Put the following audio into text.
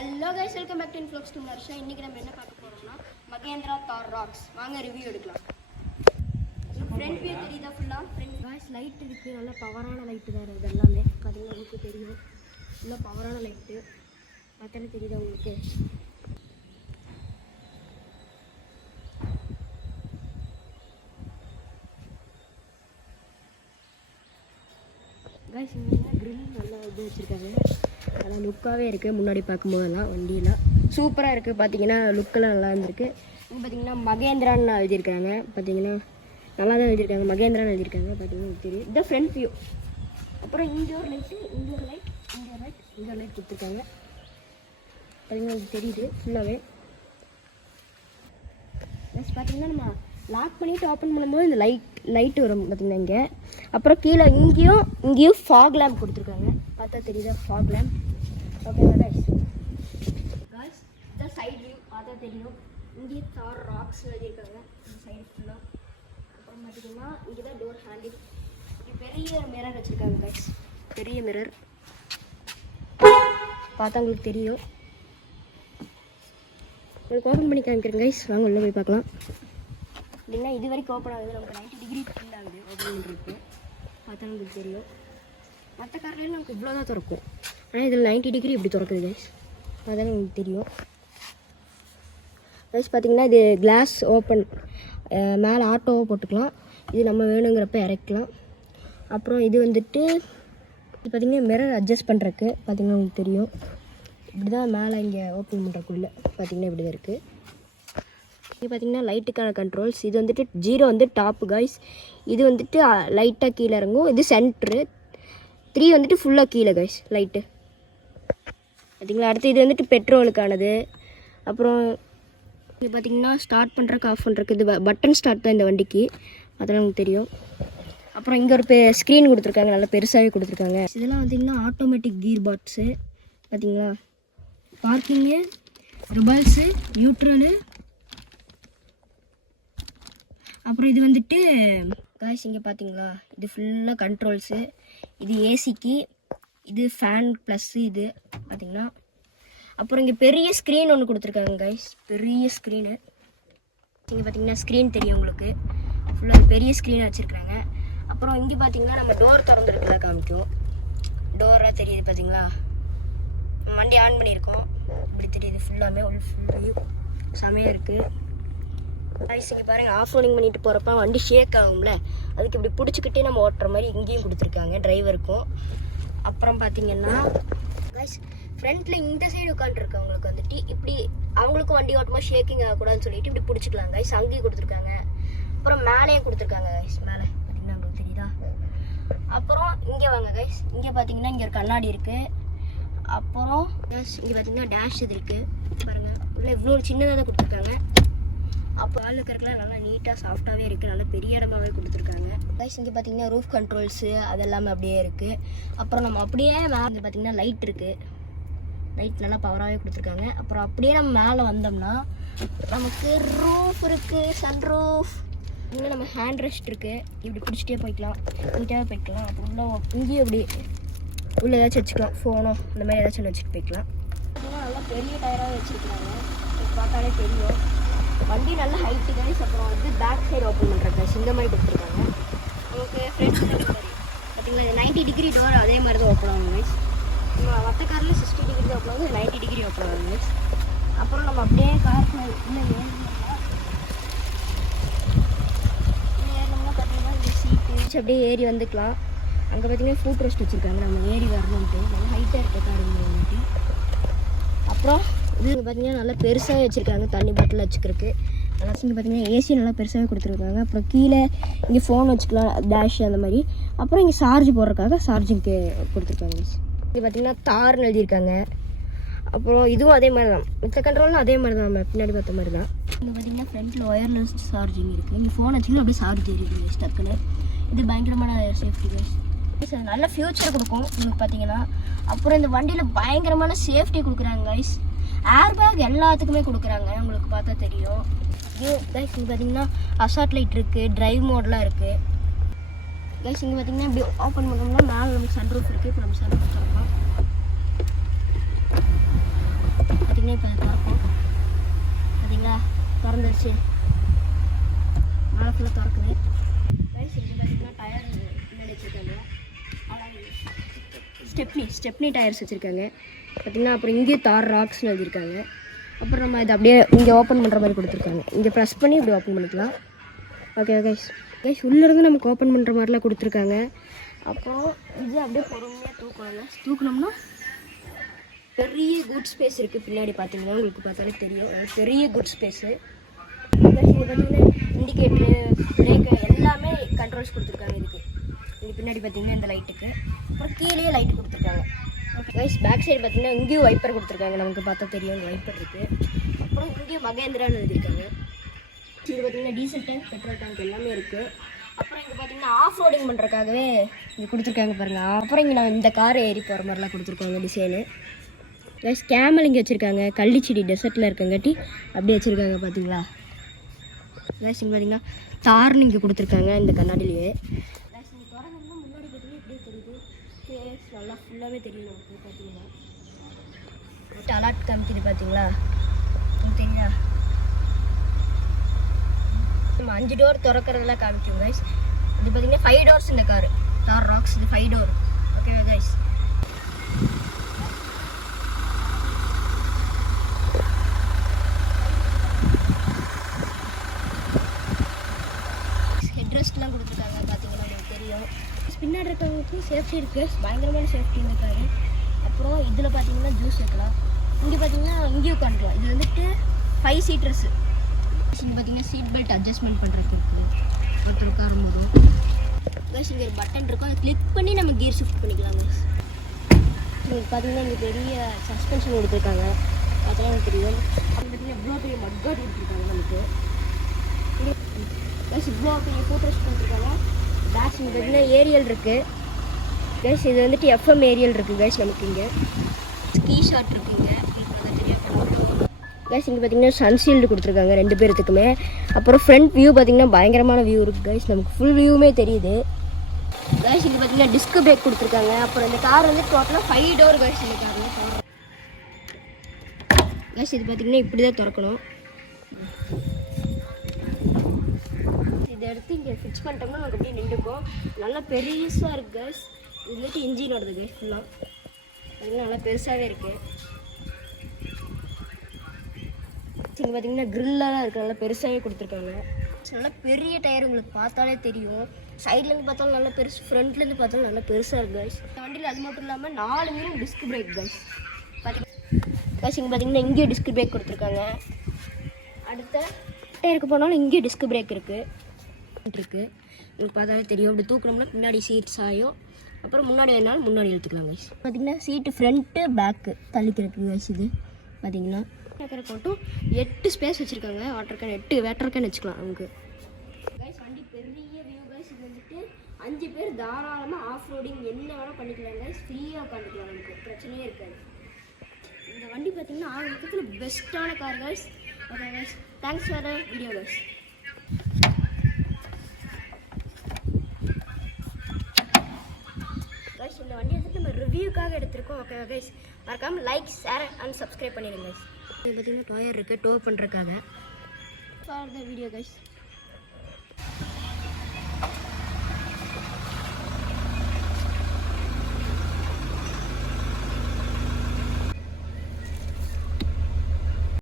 Hello guys, welcome back to influx to Narsha. இன்றைக்கி நம்ம என்ன பார்க்க போகிறோம்னா மகேந்திரா தார் ராக்ஸ். வாங்க ரிவ்யூ எடுக்கலாம். ஃப்ரண்ட் வியூ தெரியுதா? ஃபுல்லாக ஃப்ரண்ட் கைஸ் லைட் இருக்குது. நல்ல பவரான லைட்டு தான் இருக்குது. எல்லாமே பார்த்தீங்கன்னா உங்களுக்கு தெரியும். நல்லா பவரான லைட்டு பார்த்தாலே தெரியுதா உங்களுக்கு? கைஸ் இங்கே க்ரில் நல்லா இது வச்சுருக்காங்க. நல்லா லுக்காகவே இருக்குது. முன்னாடி பார்க்கும்போதெல்லாம் வண்டியெலாம் சூப்பராக இருக்குது. பார்த்தீங்கன்னா லுக்கெல்லாம் நல்லா இருந்திருக்கு. இங்கே பார்த்தீங்கன்னா மகேந்திரான்னு எழுதியிருக்காங்க. பார்த்தீங்கன்னா நல்லா தான் எழுதியிருக்காங்க. மகேந்திரான்னு எழுதியிருக்காங்க. பார்த்தீங்கன்னா தெரியும். இதுதான் ஃப்ரண்ட் வியூ. அப்புறம் இங்கே ஒரு லைட்டு, இங்கே ஒரு லைட், இங்கே ஒரு லைட், இங்கே ஒரு லைட் கொடுத்துருக்காங்க. பார்த்தீங்கன்னா உங்களுக்கு தெரியுது ஃபுல்லாகவே. ப்ளஸ் பார்த்தீங்கன்னா நம்ம லாக் பண்ணிவிட்டு ஓப்பன் பண்ணும்போது இந்த லைட்டு வரும் பார்த்தீங்கன்னா இங்கே. அப்புறம் கீழே இங்கேயும் ஃபாக் லேம்ப் கொடுத்துருக்காங்க. பார்த்தா தெரியுதா ஃபாக் லேம்ப்? ஓகேவா கைஸ்? கைஸ் இதான் சைட் வியூ. பார்த்தா தெரியும். இங்கேயே தார் ராக்ஸ் எழுதியிருக்காங்க இந்த சைடு ஃபுல்லாக. அப்புறம் பார்த்தீங்கன்னா இங்கே தான் டோர் ஹேண்டில். இங்கே பெரிய மிரர் வச்சுருக்காங்க கைஸ். பெரிய மிரர் பார்த்தா உங்களுக்கு தெரியும். உங்களுக்கு ஓப்பன் பண்ணி காமிக்கிறேன் கைஸ். வாங்க உள்ளே போய் பார்க்கலாம். இல்லைன்னா இது வரைக்கும் ஓப்பன் ஆகுது. நமக்கு 90 டிகிரி ஃபீல் ஆகுது ஓப்பன் பண்ணுறதுக்கு. பார்த்தா உங்களுக்கு தெரியும். மற்ற கார்லையும் நமக்கு இவ்வளோ தான் திறக்கும். ஆனால் இதில் 90 டிகிரி இப்படி திறக்குது கைஸ். அதான் உங்களுக்கு தெரியும் கைஸ். பார்த்தீங்கன்னா இது கிளாஸ் ஓப்பன். மேலே ஆட்டோவை போட்டுக்கலாம். இது நம்ம வேணுங்கிறப்ப இறக்கலாம். அப்புறம் இது வந்துட்டு பார்த்திங்கன்னா மிரர் அட்ஜஸ்ட் பண்ணுறக்கு. பார்த்திங்கன்னா உங்களுக்கு தெரியும். இப்படி தான் மேலே இங்கே ஓப்பன் பண்ணுறக்குள்ளே பார்த்தீங்கன்னா இப்படி தான் இருக்குது. இது பார்த்திங்கன்னா லைட்டுக்கான கண்ட்ரோல்ஸ். இது வந்துட்டு 0 வந்து டாப்பு கைஸ். இது வந்துட்டு லைட்டாக கீழே இறங்கும். இது சென்ட்ரு. 3 வந்துட்டு ஃபுல்லாக கீழே கைஸ் லைட்டு. பார்த்திங்களா? அடுத்து இது வந்துட்டு பெட்ரோலுக்கானது. அப்புறம் இது பார்த்திங்கன்னா ஸ்டார்ட் பண்ணுறக்கு ஆஃப் பண்ணுறக்கு இது பட்டன் ஸ்டார்ட் தான் இந்த வண்டிக்கு. அதெல்லாம் உங்களுக்கு தெரியும். அப்புறம் இங்கே ஒரு ஸ்க்ரீன் கொடுத்துருக்காங்க. நல்லா பெருசாகவே கொடுத்துருக்காங்க. இதெல்லாம் பார்த்திங்கன்னா ஆட்டோமேட்டிக் கீர் பாக்ஸு. பார்த்திங்களா? Parking, reverse, neutral. அப்புறம் இது வந்துட்டு காய்ஸ் இங்கே பார்த்தீங்களா? இது ஃபுல்லாக கண்ட்ரோல்ஸு. இது ஏசிக்கு, இது ஃபேன் ப்ளஸ்ஸு. இது பார்த்தீங்கன்னா அப்புறம் இங்கே பெரிய ஸ்க்ரீன் ஒன்று கொடுத்துருக்காங்க கைஸ். பெரிய ஸ்க்ரீனு. இங்கே பார்த்தீங்கன்னா ஸ்க்ரீன் தெரியும் உங்களுக்கு. ஃபுல்லாக பெரிய ஸ்க்ரீன் வச்சுருக்காங்க. அப்புறம் இங்கே பார்த்தீங்கன்னா நம்ம டோர் திறந்துருக்கிறத காமிக்கும். டோராக தெரியுது பார்த்தீங்களா? வண்டி ஆன் பண்ணியிருக்கோம். இப்படி தெரியுது ஃபுல்லாமே. ஃபுல் வியூ செமையாக இருக்குது கைஸ். இங்கே பாருங்கள், ஆஃப் ரோடிங் பண்ணிட்டு போகிறப்ப வண்டி ஷேக் ஆகும்ல, அதுக்கு இப்படி பிடிச்சிக்கிட்டே நம்ம ஓட்டுற மாதிரி இங்கேயும் கொடுத்துருக்காங்க டிரைவருக்கும். அப்புறம் பார்த்தீங்கன்னா கைஸ் ஃப்ரண்ட்டில் இந்த சைடு உட்காந்துருக்கவங்களுக்கு வந்துட்டு இப்படி அவங்களுக்கும் வண்டி ஓட்டும்போது ஷேக்கிங் ஆகக்கூடாதுன்னு சொல்லிட்டு இப்படி பிடிச்சிக்கலாம் கைஸ். அங்கேயும் கொடுத்துருக்காங்க. அப்புறம் மேலேயும் கொடுத்துருக்காங்க கைஸ். மேலே பார்த்தீங்கன்னா உங்களுக்கு தெரியுதா? அப்புறம் இங்கே வாங்க கைஸ். இங்கே பார்த்தீங்கன்னா இங்கே ஒரு கண்ணாடி இருக்குது. அப்புறம் கைஸ் இங்கே பார்த்தீங்கன்னா டேஷ் இது இருக்குது பாருங்கள். உள்ள இவ்வளோ சின்னதாக தான் கொடுத்துருக்காங்க. அப்போ ஆள் இருக்கிறதுலாம் நல்லா நீட்டாக சாஃப்டாகவே இருக்குது. நல்லா பெரிய இடமாவே கொடுத்துருக்காங்க கைஸ். இங்கே பார்த்தீங்கன்னா ரூஃப் கண்ட்ரோல்ஸு அதெல்லாமே அப்படியே இருக்குது. அப்புறம் நம்ம அப்படியே மேலே பார்த்தீங்கன்னா லைட் இருக்குது. லைட் நல்லா பவராகவே கொடுத்துருக்காங்க. அப்புறம் அப்படியே நம்ம மேலே வந்தோம்னா நமக்கு ரூஃப் இருக்குது, சன் ரூஃப். இங்கே நம்ம ஹேண்ட் ரெஸ்ட் இருக்குது. இப்படி பிடிச்சிட்டே போய்க்கலாம், நீட்டாகவே போய்க்கலாம். அப்புறம் உள்ள இங்கேயும் இப்படி உள்ள ஏதாச்சும் வச்சுக்கலாம், ஃபோனோ இந்த மாதிரி ஏதாச்சும் வச்சுட்டு போய்க்கலாம். பார்த்தீங்கன்னா நல்லா பெரிய டயராக வச்சுருக்காங்க. பார்த்தாலே தெரியும் வண்டி நல்ல ஹைட்டு கைஸ். அப்புறம் வந்து பேக் சைடு ஓப்பன் பண்ணுற கைஸ் இந்த மாதிரி கொடுத்துருக்காங்க. உங்களுக்கு ஃப்ரண்ட் சைடு பார்த்தீங்களா? 90 டிகிரி டோர் அதே மாதிரி தான் ஓப்பன் ஆகும் கைஸ். நம்ம மற்ற காரில் 60 டிகிரி தான் ஓப்பன் ஆகுது, 90 டிகிரி ஓப்பன் ஆகும் கைஸ். அப்புறம் நம்ம அப்படியே காருக்குள்ள ஏறினோம்னா பார்த்தீங்கன்னா இந்த சீட்டு அப்படியே ஏறி வந்துக்கலாம். அங்கே பார்த்தீங்கன்னா ஃபுட் ரெஸ்ட் வச்சுருக்காங்க. நம்ம ஏறி வரணுன்ட்டு நல்லா ஹைட்டாக இருக்க காரு வந்துட்டு. அப்புறம் இது பார்த்தீங்கன்னா நல்லா பெருசாகவே வச்சுருக்காங்க. தண்ணி பாட்டில் வச்சுக்கிறதுக்கு நல்லா. இங்கே பார்த்தீங்கன்னா ஏசி நல்லா பெருசாகவே கொடுத்துருக்காங்க. அப்புறம் கீழே இங்கே ஃபோன் வச்சுக்கலாம், டேஷ் அந்த மாதிரி. அப்புறம் இங்கே சார்ஜ் போடுறதுக்காக சார்ஜிங்க்கு கொடுத்துருக்காங்க. இது பார்த்தீங்கன்னா தார்னு எழுதியிருக்காங்க. அப்புறம் இதுவும் அதே மாதிரி தான். மித்த கண்ட்ரோலும் அதே மாதிரி தான், நம்ம பின்னாடி பார்த்த மாதிரி தான். இங்கே பார்த்தீங்கன்னா ஃப்ரண்ட்டில் ஒயர்லெஸ் சார்ஜிங் இருக்குது. நீங்கள் ஃபோன் வச்சிங்கன்னா அப்படியே சார்ஜ் ஏறிடுது டக்குன்னு. இது பயங்கரமான சேஃப்டி கைஸ். நல்ல ஃபியூச்சர் கொடுக்கும் உங்களுக்கு பார்த்தீங்கன்னா. அப்புறம் இந்த வண்டியில் பயங்கரமான சேஃப்டி கொடுக்குறாங்க கைஸ். ஏர் பேக் எல்லாத்துக்குமே கொடுக்குறாங்க. உங்களுக்கு பார்த்தா தெரியும். கைஸ் இங்கே பார்த்தீங்கன்னா அசார்ட் லைட் இருக்குது, ட்ரைவ் மோட்லாம் இருக்குது கைஸ். இங்கே பார்த்தீங்கன்னா இப்படி ஓப்பன் பண்ணோம்னா மேலே நமக்கு சன் ரூஃப் இருக்குது. இப்போ நம்ம சன் ரூஃப் திறக்கலாம். சரி மேலே ஃபுல்லாக திறக்குது கைஸ். இங்கே பார்த்தீங்கன்னா டயர் பின்னாடி வச்சுருக்காங்க. ஸ்டெப்னி டயர்ஸ் வச்சுருக்காங்க பார்த்தீங்கன்னா. அப்புறம் இங்கேயே தார் ராக்ஸ்னு எழுதியிருக்காங்க. அப்புறம் நம்ம இதை அப்படியே இங்கே ஓப்பன் பண்ணுற மாதிரி கொடுத்துருக்காங்க. இங்கே ப்ரெஸ் பண்ணி இப்படி ஓப்பன் பண்ணிக்கலாம். Okay guys. உள்ளேருந்து நமக்கு ஓப்பன் பண்ணுற மாதிரிலாம் கொடுத்துருக்காங்க. அப்புறம் இது அப்படியே பொறுமையாக தூக்கணும்னா பெரிய குட் ஸ்பேஸ் இருக்குது பின்னாடி. பார்த்தீங்கன்னா உங்களுக்கு பார்த்தாலே தெரியும் பெரிய குட் ஸ்பேஸு. இது பார்த்தீங்கன்னா இண்டிகேட்ரு, பிரேக்கு எல்லாமே கண்ட்ரோல்ஸ் கொடுத்துருக்காங்க இதுக்கு. இது பின்னாடி பார்த்தீங்கன்னா இந்த லைட்டுக்கு. அப்புறம் கீழே லைட்டு கொடுத்துருக்காங்க. Okay guys. பேக் சைடு பார்த்தீங்கன்னா இங்கேயும் வைப்பர் கொடுத்துருக்காங்க. நமக்கு பார்த்தா தெரியும் வைப்பர் இருக்குது. அப்புறம் இங்கேயும் மகேந்திரான்னு எழுதியிருக்காங்க. இது பார்த்தீங்கன்னா டீசல் டேங்க், பெட்ரோல் டேங்க் எல்லாமே இருக்குது. அப்புறம் இங்கே பார்த்தீங்கன்னா ஆஃப் ரோடிங் பண்ணுறதுக்காகவே இங்கே கொடுத்துருக்காங்க பாருங்கள். அப்புறம் இங்கே நான் இந்த காரை ஏறி போகிற மாதிரிலாம் கொடுத்துருக்காங்க டிசைனு. கைஸ் கேமல் இங்கே வச்சுருக்காங்க. கள்ளிச்செடி டெசர்ட்டில் இருக்கங்காட்டி அப்படியே வச்சுருக்காங்க பார்த்தீங்களா. கைஸ் இங்கே பார்த்தீங்கன்னா தார்னு இங்கே கொடுத்துருக்காங்க இந்த கண்ணாடிலேயே. கைஸ் இங்கே திறந்தோம்னா முன்னாடி பார்த்தீங்கன்னா இப்படியே தெரியுது. ஃபேஸ் நல்லா ஃபுல்லாகவே தெரியும் நமக்கு பார்த்தீங்கன்னா. அலாட் காமிக்குது பார்த்தீங்களா, தெரியுதா. நம்ம 5 டோர் திறக்கிறதெல்லாம் காமிக்கும் கைஸ். இது பார்த்தீங்கன்னா 5 டோர்ஸ் இந்த காரு தார் ராக்ஸ். இது 5 டோர். ஓகேவா கைஸ். ஹெட்ரெஸ்ட்லாம் கொடுத்துருக்காங்க பார்த்தீங்கன்னா உங்களுக்கு தெரியும். பின்னாடி இருக்கவங்களுக்கு சேஃப்டி இருக்குது, பயங்கரமான சேஃப்டி இருக்காரு. அப்புறம் இதில் பார்த்தீங்கன்னா ஜூஸ் வைக்கலாம். இங்கே பார்த்தீங்கன்னா இங்கேயும் உட்காந்துக்கலாம். இது வந்துட்டு 5 சீட்டர்ஸு. இங்கே பார்த்தீங்கன்னா சீட் பெல்ட் அட்ஜஸ்ட்மெண்ட் பண்ணுறதுக்கு இருக்குது ஒருத்தர் உட்காரும்போதும். கைஸ் இங்கே ஒரு பட்டன் இருக்கும், அதை கிளிக் பண்ணி நம்ம கியர் ஷிஃப்ட் பண்ணிக்கலாம் கைஸ். உங்களுக்கு பார்த்தீங்கன்னா இங்கே பெரிய சஸ்பென்ஷன் கொடுத்துருக்காங்க, அதெல்லாம் எனக்கு தெரியும். அப்புறம் பார்த்தீங்கன்னா இவ்வளோ பெரிய மட்கார்டு கொடுத்துருக்காங்க நமக்கு. கைஸ் இவ்வளோ பெரிய ஃபோட்டோஸ் கொடுத்துருக்காங்க. பேக்ஸ் இங்கே பார்த்தீங்கன்னா ஏரியல் இருக்குது கைஸ். இது வந்துட்டு எஃப்எம் ஏரியல் இருக்குது கைஸ். நமக்கு இங்கே ஸ்கீ ஷாட் இருக்குங்க. கைஸ் இங்கே பார்த்தீங்கன்னா சன்ஷீல்டு கொடுத்துருக்காங்க 2 பேர்த்துக்குமே. அப்புறம் ஃப்ரண்ட் வியூ பார்த்தீங்கன்னா பயங்கரமான வியூ இருக்குது கைஸ். நமக்கு ஃபுல் வியூவுமே தெரியுது கைஸ். இங்கே பார்த்தீங்கன்னா டிஸ்க் பிரேக் கொடுத்துருக்காங்க. அப்புறம் இந்த கார் வந்து டோட்டலாக 5 டோர் கைஸ். இந்த கார் கைஸ் இது பார்த்தீங்கன்னா இப்படி தான் திறக்கணும். இதை எடுத்து இங்கே ஃபிக்ஸ் பண்ணிட்டோம்னா நமக்கு அப்படியே நின்றுக்கும். நல்லா பெருசாக இருக்குது கைஸ். இது வந்துட்டு இன்ஜின் வருது கைஸ். ஃபுல்லாக பார்த்தீங்கன்னா நல்லா பெருசாகவே இருக்குது. இங்கே பார்த்தீங்கன்னா க்ரில்லெலாம் இருக்குது, நல்லா பெருசாகவே கொடுத்துருக்காங்க. நல்லா பெரிய டயர் உங்களுக்கு பார்த்தாலே தெரியும். சைட்லேருந்து பார்த்தாலும் நல்லா பெருசு, ஃப்ரண்ட்லேருந்து பார்த்தாலும் நல்லா பெருசாக இருக்குது கைஸ். இந்த வண்டியில் அது மட்டும் இல்லாமல் 4 மீனும் டிஸ்க் பிரேக் கைஸ். கைஸ் இங்கே பார்த்தீங்கன்னா இங்கேயும் டிஸ்க் பிரேக் கொடுத்துருக்காங்க. அடுத்த டயருக்கு போனாலும் இங்கேயும் டிஸ்க் பிரேக் இருக்குது. உங்களுக்கு பார்த்தாலே தெரியும். அப்படி தூக்கணும்னா பின்னாடி சீட் சாயும். அப்புறம் முன்னாடி வேணாலும் முன்னாடி எடுத்துக்கலாம் கைஸ். பார்த்தீங்கன்னா சீட்டு ஃப்ரண்ட்டு பேக்கு தள்ளிக்கிறதுக்கு கைஸ். இது பார்த்தீங்கன்னா மட்டும் 8 ஸ்பேஸ் வச்சுருக்காங்க. வாட்டர் கேன் 8 வாட்டர் கேன் வச்சுக்கலாம் நமக்கு கைஸ். வண்டி பெரிய வியூ கைஸ். இது வந்துட்டு 5 பேர் தாராளமாக ஆஃப் ரோடிங் என்ன வேணால் பண்ணிக்கலாம் கைஸ். ஃப்ரீயாக உட்காந்துக்கலாம், நமக்கு பிரச்சனையே இருக்காது. இந்த வண்டி பார்த்தீங்கன்னா ஆகிறதுக்கு பெஸ்ட்டான car guys. Okay guys, thanks for the video guys. Guys இந்த வண்டி வந்துட்டு நம்ம ரிவ்யூக்காக எடுத்திருக்கோம். ஓகே கைஸ், மறக்காமல் லைக், ஷேர் அண்ட் சப்ஸ்கிரைப் பண்ணிடுங்க கைஸ். இது பார்த்தீங்கன்னா டயர் இருக்குது டோ பண்ணுறதுக்காக. For the video guys.